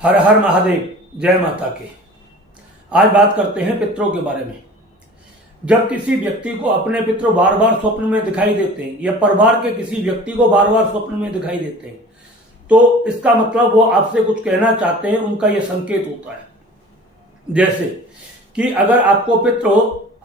हर हर महादेव, जय माता के। आज बात करते हैं पितरों के बारे में। जब किसी व्यक्ति को अपने पितरों बार बार स्वप्न में दिखाई देते हैं या परिवार के किसी व्यक्ति को बार बार स्वप्न में दिखाई देते हैं, तो इसका मतलब वो आपसे कुछ कहना चाहते हैं, उनका यह संकेत होता है। जैसे कि अगर आपको पितरों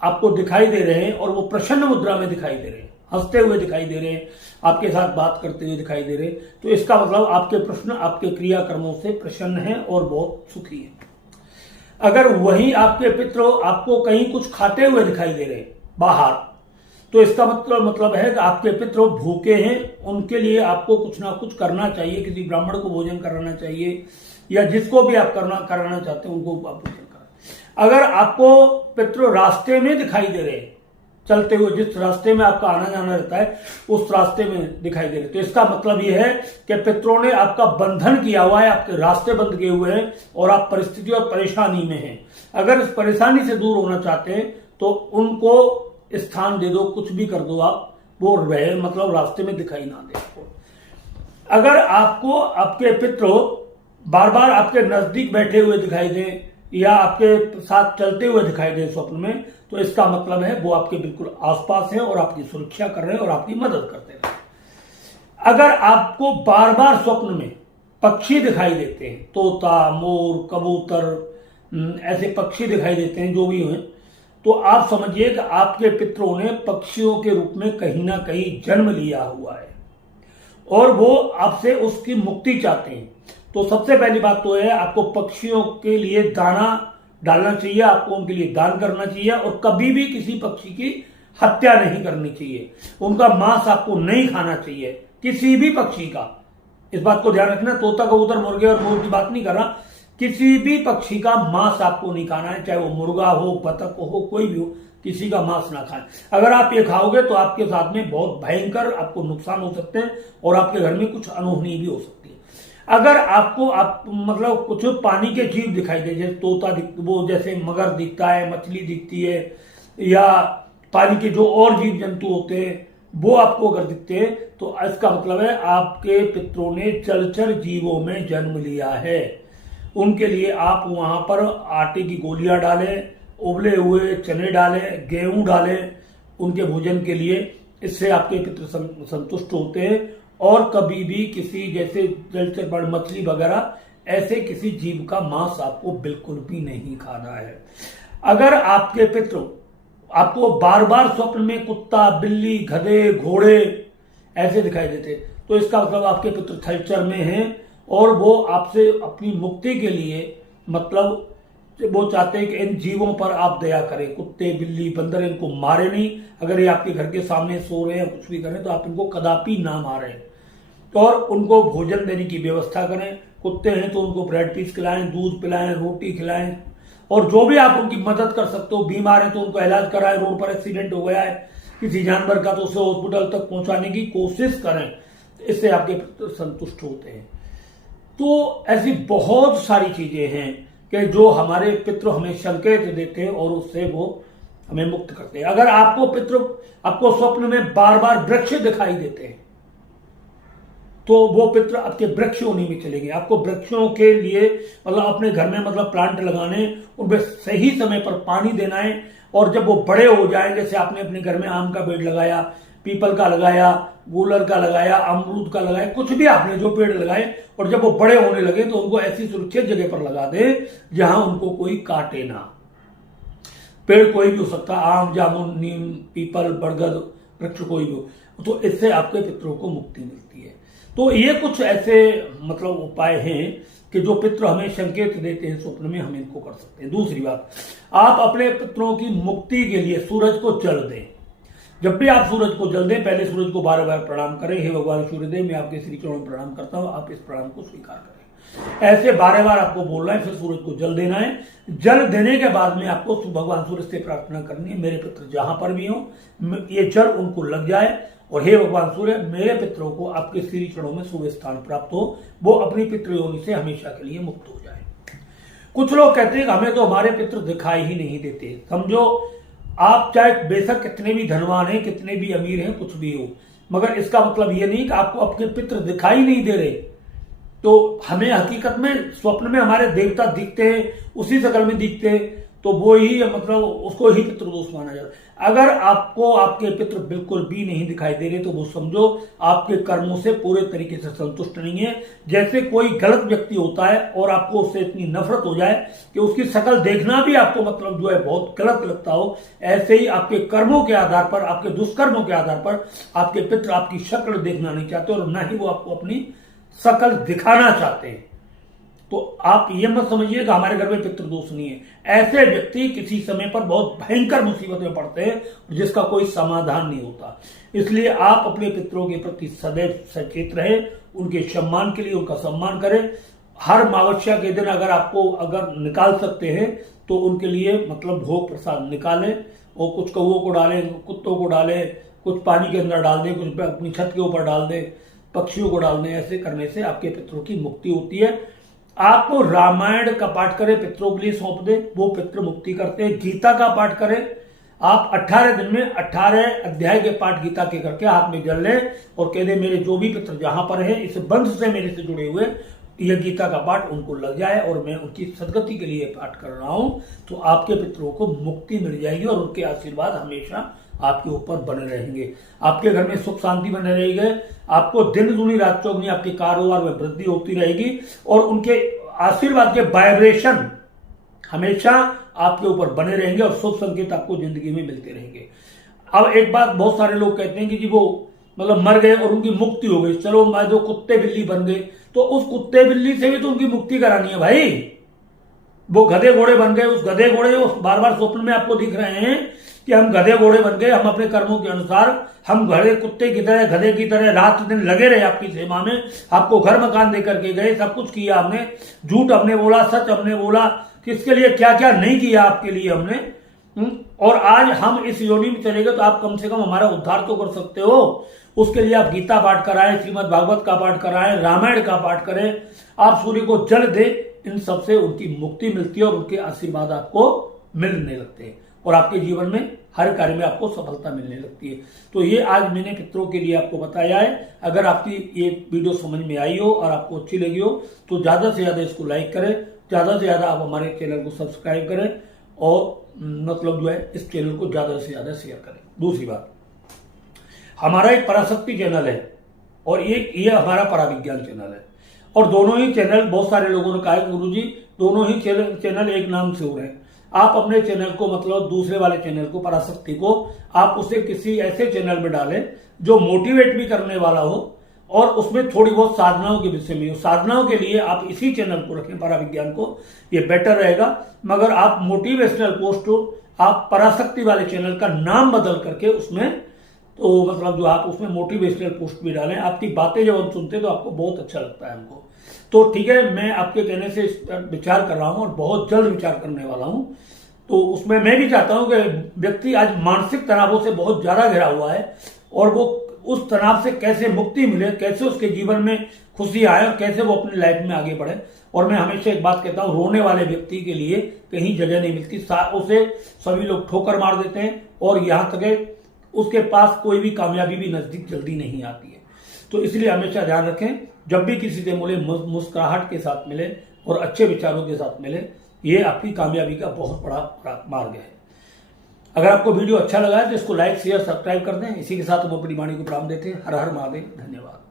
आपको दिखाई दे रहे हैं और वो प्रसन्न मुद्रा में दिखाई दे रहे हैं, हंसते हुए दिखाई दे रहे हैं, आपके साथ बात करते हुए दिखाई दे रहे हैं, तो इसका मतलब आपके प्रश्न आपके क्रियाकर्मों से प्रसन्न हैं और बहुत सुखी हैं। अगर वही आपके पितरों आपको कहीं कुछ खाते हुए दिखाई दे रहे हैं बाहर, तो इसका मतलब है कि आपके पितरों भूखे हैं, उनके लिए आपको कुछ ना कुछ करना चाहिए, किसी ब्राह्मण को भोजन कराना चाहिए या जिसको भी आप कराना चाहते हैं उनको आप भोजन कराना। अगर आपको पितरों रास्ते में दिखाई दे रहे हैं, चलते हुए जिस रास्ते में आपका आना जाना रहता है उस रास्ते में दिखाई दे रहे, तो इसका मतलब यह है कि पितरों ने आपका बंधन किया हुआ है, आपके रास्ते बंद किए हुए हैं और आप परिस्थिति और परेशानी में हैं। अगर इस परेशानी से दूर होना चाहते हैं तो उनको स्थान दे दो, कुछ भी कर दो आप, वो रहे मतलब रास्ते में दिखाई ना दे आपको। अगर आपको आपके पितरों बार बार आपके नजदीक बैठे हुए दिखाई दे या आपके साथ चलते हुए दिखाई दे स्वप्न में, तो इसका मतलब है वो आपके बिल्कुल आसपास हैं और आपकी सुरक्षा कर रहे हैं और आपकी मदद करते हैं। अगर आपको बार बार स्वप्न में पक्षी दिखाई देते हैं, तोता, मोर, कबूतर, ऐसे पक्षी दिखाई देते हैं जो भी हैं, तो आप समझिए कि आपके पितरों ने पक्षियों के रूप में कहीं ना कहीं जन्म लिया हुआ है और वो आपसे उसकी मुक्ति चाहते हैं। तो सबसे पहली बात तो है आपको पक्षियों के लिए दाना डालना चाहिए, आपको उनके लिए दान करना चाहिए और कभी भी किसी पक्षी की हत्या नहीं करनी चाहिए, उनका मांस आपको नहीं खाना चाहिए, किसी भी पक्षी का। इस बात को ध्यान रखना, तोता, कबूतर, मुर्गे और मोर की बात नहीं कर रहा, किसी भी पक्षी का मांस आपको नहीं खाना है, चाहे वो मुर्गा हो, बतख हो, कोई भी हो, किसी का मांस ना खाएं। अगर आप ये खाओगे तो आपके साथ में बहुत भयंकर आपको नुकसान हो सकते हैं और आपके घर में कुछ अनहोनी भी हो सकती है। अगर आपको मतलब कुछ पानी के जीव दिखाई दे, जैसे तोता वो जैसे मगर दिखता है, मछली दिखती है या पानी के जो और जीव जंतु होते हैं वो आपको अगर दिखते हैं, तो इसका मतलब है आपके पितरों ने जलचर जीवों में जन्म लिया है। उनके लिए आप वहां पर आटे की गोलियां डालें, उबले हुए चने डालें, गेहूं डालें उनके भोजन के लिए, इससे आपके पितृ संतुष्ट होते हैं। और कभी भी किसी जैसे जलचर बड़ मछली वगैरह ऐसे किसी जीव का मांस आपको बिल्कुल भी नहीं खाना है। अगर आपके पितरों आपको बार बार स्वप्न में कुत्ता, बिल्ली, गधे, घोड़े ऐसे दिखाई देते, तो इसका मतलब आपके पितृ थलचर में हैं और वो आपसे अपनी मुक्ति के लिए मतलब वो चाहते हैं कि इन जीवों पर आप दया करें। कुत्ते, बिल्ली, बंदर, इनको मारे नहीं। अगर ये आपके घर के सामने सो रहे हैं, कुछ भी करें, तो आप इनको कदापि ना मारें और उनको भोजन देने की व्यवस्था करें। कुत्ते हैं तो उनको ब्रेड पीस खिलाएं, दूध पिलाएं, रोटी खिलाएं और जो भी आप उनकी मदद कर सकते हो। बीमार है तो उनको इलाज कराएं, रोड पर एक्सीडेंट हो गया है किसी जानवर का तो उसे हॉस्पिटल तक पहुंचाने की कोशिश करें, इससे आपके पितृ संतुष्ट होते हैं। तो ऐसी बहुत सारी चीजें हैं कि जो हमारे पितृ हमें संकेत देते हैं और उससे वो हमें मुक्त करते हैं। अगर आपको पितृ आपको स्वप्न में बार बार वृक्ष दिखाई देते हैं, तो वो पितृ आपके वृक्ष होने में चलेंगे। आपको वृक्षों के लिए मतलब अपने घर में मतलब प्लांट लगाने, उनमें सही समय पर पानी देना है और जब वो बड़े हो जाए, जैसे आपने अपने घर में आम का पेड़ लगाया, पीपल का लगाया, गूलर का लगाया, अमरूद का लगाया, कुछ भी आपने जो पेड़ लगाए, और जब वो बड़े होने लगे तो उनको ऐसी सुरक्षित जगह पर लगा दे जहां उनको कोई काटे ना। पेड़ कोई भी हो सकता, आम, जामुन, नीम, पीपल, बरगद, वृक्ष कोई भी हो, तो इससे आपके पितरों को मुक्ति मिलती है। तो ये कुछ ऐसे मतलब उपाय हैं कि जो पितृ हमें संकेत देते हैं स्वप्न में, हम इनको कर सकते हैं। दूसरी बात, आप अपने पितरों की मुक्ति के लिए सूरज को जल दें। जब भी आप सूरज को जल दें, पहले सूरज को बार बार प्रणाम करें, हे भगवान सूर्यदेव, मैं आपके श्री चरणों में प्रणाम करता हूं, आप इस प्रणाम को स्वीकार करें। ऐसे बार बार आपको बोलना है, फिर सूरज को जल देना है। जल देने के बाद में आपको भगवान सूर्य से प्रार्थना करनी है, मेरे पितृ जहां पर भी हो ये जल उनको लग जाए और हे भगवान सूर्य, मेरे पितरों को आपके श्री चरणों में शुभ स्थान प्राप्त हो, वो अपनी पितृयोनि से हमेशा के लिए मुक्त हो जाए। कुछ लोग कहते हैं हमें तो हमारे पितृ दिखाई ही नहीं देते। समझो, आप चाहे बेशक कितने भी धनवान हैं, कितने भी अमीर हैं, कुछ भी हो, मगर इसका मतलब ये नहीं कि आपको अपने पितृ दिखाई नहीं दे रहे, तो हमें हकीकत में स्वप्न में हमारे देवता दिखते हैं, उसी शकल में दिखते हैं, तो वो ही मतलब उसको ही पितृदोष माना जाता है। अगर आपको आपके पितृ बिल्कुल भी नहीं दिखाई दे रहे तो वो समझो आपके कर्मों से पूरे तरीके से संतुष्ट नहीं है। जैसे कोई गलत व्यक्ति होता है और आपको उससे इतनी नफरत हो जाए कि उसकी शक्ल देखना भी आपको मतलब जो है बहुत गलत लगता हो, ऐसे ही आपके कर्मों के आधार पर, आपके दुष्कर्मों के आधार पर आपके पितृ आपकी शक्ल देखना नहीं चाहते और न ही वो आपको अपनी शक्ल दिखाना चाहते हैं। तो आप ये मत समझिए कि हमारे घर में पितृदोष नहीं है। ऐसे व्यक्ति किसी समय पर बहुत भयंकर मुसीबत में पड़ते हैं जिसका कोई समाधान नहीं होता। इसलिए आप अपने पितरों के प्रति सदैव सचेत रहे, उनके सम्मान के लिए उनका सम्मान करें। हर अमावस्या के दिन अगर निकाल सकते हैं तो उनके लिए मतलब भोग प्रसाद निकालें और कुछ कौओं को डालें, कुत्तों को डालें, कुछ पानी के अंदर डाल दें, कुछ अपनी छत के ऊपर डाल दें, पक्षियों को डाल दें। ऐसे करने से आपके पितरों की मुक्ति होती है। आपको रामायण का पाठ करें, पितरों के लिए सौंप दें, वो पितृ मुक्ति करते हैं। गीता का पाठ करें, आप 18 दिन में 18 अध्याय के पाठ गीता के करके हाथ में जल लें और कह दें मेरे जो भी पितृ जहां पर है इस वंश से मेरे से जुड़े हुए, यह गीता का पाठ उनको लग जाए और मैं उनकी सदगति के लिए पाठ कर रहा हूं, तो आपके पितरों को मुक्ति मिल जाएगी और उनके आशीर्वाद हमेशा आपके ऊपर बने रहेंगे। आपके घर में सुख शांति बने रहेगी, आपको दिन दूनी रात चौगुनी आपके कारोबार में वृद्धि होती रहेगी और उनके आशीर्वाद के वाइब्रेशन हमेशा आपके ऊपर बने रहेंगे और शुभ संकेत आपको जिंदगी में मिलते रहेंगे। अब एक बात बहुत सारे लोग कहते हैं कि जी वो मतलब मर गए और उनकी मुक्ति हो गई, चलो मैं जो कुत्ते बिल्ली बन गए, तो उस कुत्ते बिल्ली से भी तो उनकी मुक्ति करानी है भाई। वो गधे घोड़े बन गए, उस गधे घोड़े बार बार स्वप्न में आपको दिख रहे हैं कि हम गधे घोड़े बन गए, हम अपने कर्मों के अनुसार हम घड़े कुत्ते की तरह गधे की तरह रात दिन लगे रहे आपकी सेवा में, आपको घर मकान दे करके गए, सब कुछ किया हमने, झूठ हमने बोला, सच हमने बोला, किसके लिए क्या क्या नहीं किया आपके लिए हमने। और आज हम इस योनि में चले गए तो आप कम से कम हमारा उद्धार तो कर सकते हो। उसके लिए आप गीता पाठ कराएं, श्रीमद् भागवत का पाठ कराएं, रामायण का पाठ करें, आप सूर्य को जल दें, इन सबसे उनकी मुक्ति मिलती है और उनके आशीर्वाद आपको मिलने लगते हैं और आपके जीवन में हर कार्य में आपको सफलता मिलने लगती है। तो ये आज मैंने पितरों के लिए आपको बताया है। अगर आपकी ये वीडियो समझ में आई हो और आपको अच्छी लगी हो तो ज्यादा से ज्यादा इसको लाइक करें, ज्यादा से ज्यादा आप हमारे चैनल को सब्सक्राइब करें और मतलब जो है इस चैनल को ज्यादा से ज्यादा शेयर करें। दूसरी बात, हमारा एक पराशक्ति चैनल है और ये हमारा पराविज्ञान चैनल है और दोनों ही चैनल बहुत सारे लोगों ने कहा है गुरुजी दोनों ही चैनल एक नाम से हो रहे हैं। आप अपने चैनल को मतलब दूसरे वाले चैनल को पराशक्ति को आप उसे किसी ऐसे चैनल में डालें जो मोटिवेट भी करने वाला हो और उसमें थोड़ी बहुत साधनाओं के विषय में हो। साधनाओं के लिए आप इसी चैनल को रखें पराविज्ञान को, ये बेटर रहेगा। मगर आप मोटिवेशनल पोस्ट आप पराशक्ति वाले चैनल का नाम बदल करके उसमें तो मतलब जो आप उसमें मोटिवेशनल पोस्ट भी डालें। आपकी बातें जब हम सुनते हैं तो आपको बहुत अच्छा लगता है हमको। तो ठीक है, मैं आपके कहने से इस पर विचार कर रहा हूं और बहुत जल्द विचार करने वाला हूं। तो उसमें मैं भी चाहता हूं कि व्यक्ति आज मानसिक तनावों से बहुत ज्यादा घिरा हुआ है और वो उस तनाव से कैसे मुक्ति मिले, कैसे उसके जीवन में खुशी आए और कैसे वो अपनी लाइफ में आगे बढ़े। और मैं हमेशा एक बात कहता हूं, रोने वाले व्यक्ति के लिए कहीं जगह नहीं मिलती, उसे सभी लोग ठोकर मार देते हैं और यहां तक उसके पास कोई भी कामयाबी भी नजदीक जल्दी नहीं आती है। तो इसलिए हमेशा ध्यान रखें, जब भी किसी से मिले मुस्कुराहट के साथ मिले और अच्छे विचारों के साथ मिले, ये आपकी कामयाबी का बहुत बड़ा मार्ग है। अगर आपको वीडियो अच्छा लगा है तो इसको लाइक शेयर सब्सक्राइब कर दें। इसी के साथ हम अपनी वाणी को प्रारंभ देते हैं। हर हर महादेव, धन्यवाद।